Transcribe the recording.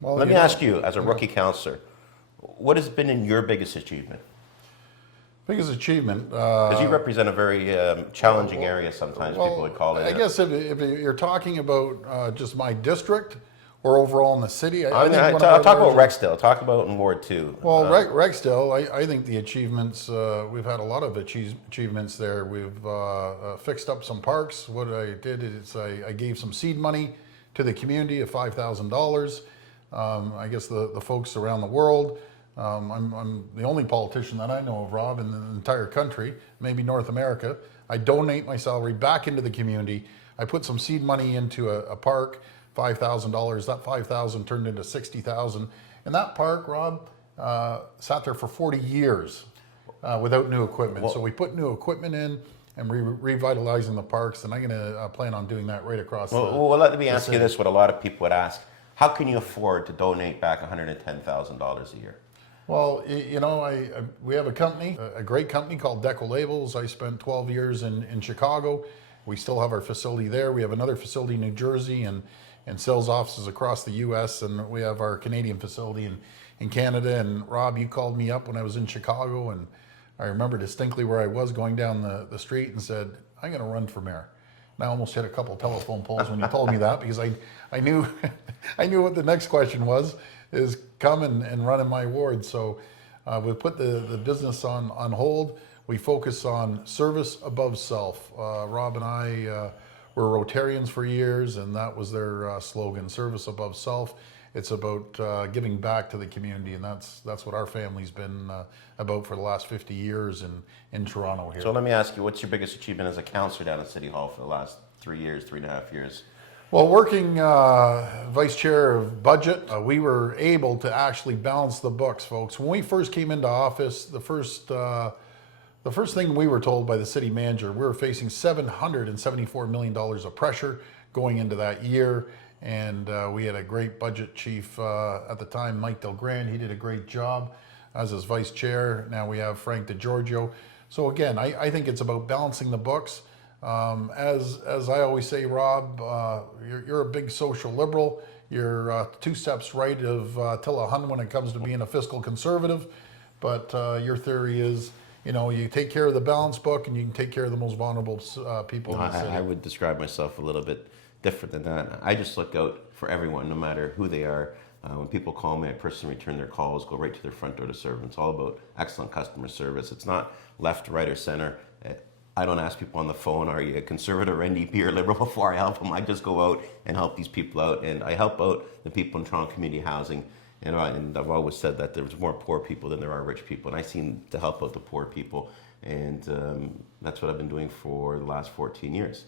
Well, Let me ask you, as a rookie councillor, what has been in your biggest achievement? biggest achievement. Because you represent a very challenging well, area sometimes, people well, would call I it. guess if you're talking about just my district or overall in the city, I think one of I'll our talk about larger. Rexdale, talk about in Ward 2. Well, Rexdale, I think the achievements, we've had a lot of achievements there. We've fixed up some parks. What I did is I gave some seed money to the community of $5,000. I guess the folks around the world, I'm the only politician that I know of, Rob, in the entire country, maybe North America. I donate my salary back into the community. I put some seed money into a park, $5,000. That 5,000 turned into 60,000. And that park, Rob, sat there for 40 years without new equipment. So we put new equipment in and revitalizing the parks, and I'm going to plan on doing that right across Well, let me ask you this, what a lot of people would ask. How can you afford to donate back $110,000 a year? Well, we have a company, a great company called Deco Labels. I spent 12 years in Chicago. We still have our facility there. We have another facility in New Jersey and sales offices across the U.S. And we have our Canadian facility in Canada. And Rob, you called me up when I was in Chicago, and I remember distinctly where I was going down the street and said, I'm going to run for mayor. And I almost hit a couple telephone poles when you told me that, because I knew I knew what the next question was, is come and run in my ward. So we put the business on hold. We focus on service above self. Rob and I were Rotarians for years, and that was their slogan, service above self. It's about giving back to the community, and that's what our family's been about for the last 50 years in Toronto here. So let me ask you, what's your biggest achievement as a councillor down at City Hall for the last 3 years, 3.5 years? Well, working vice chair of budget, we were able to actually balance the books, folks. When we first came into office, the first thing we were told by the city manager, we were facing $774 million of pressure going into that year. And we had a great budget chief at the time, Mike DelGrand. He did a great job as his vice chair. Now we have Frank DiGiorgio. So again, I think it's about balancing the books. As I always say, Rob, you're a big social liberal. You're 2 steps right of Attila Hun when it comes to being a fiscal conservative. But your theory is, you take care of the balance book and you can take care of the most vulnerable people in the city. I would describe myself a little bit different than that. I just look out for everyone, no matter who they are. When people call me, I personally return their calls, go right to their front door to serve them. It's all about excellent customer service. It's not left, right, or center. I don't ask people on the phone, are you a conservative or NDP or liberal, before I help them. I just go out and help these people out. And I help out the people in Toronto community housing. And I've always said that there's more poor people than there are rich people. And I seem to help out the poor people. And that's what I've been doing for the last 14 years.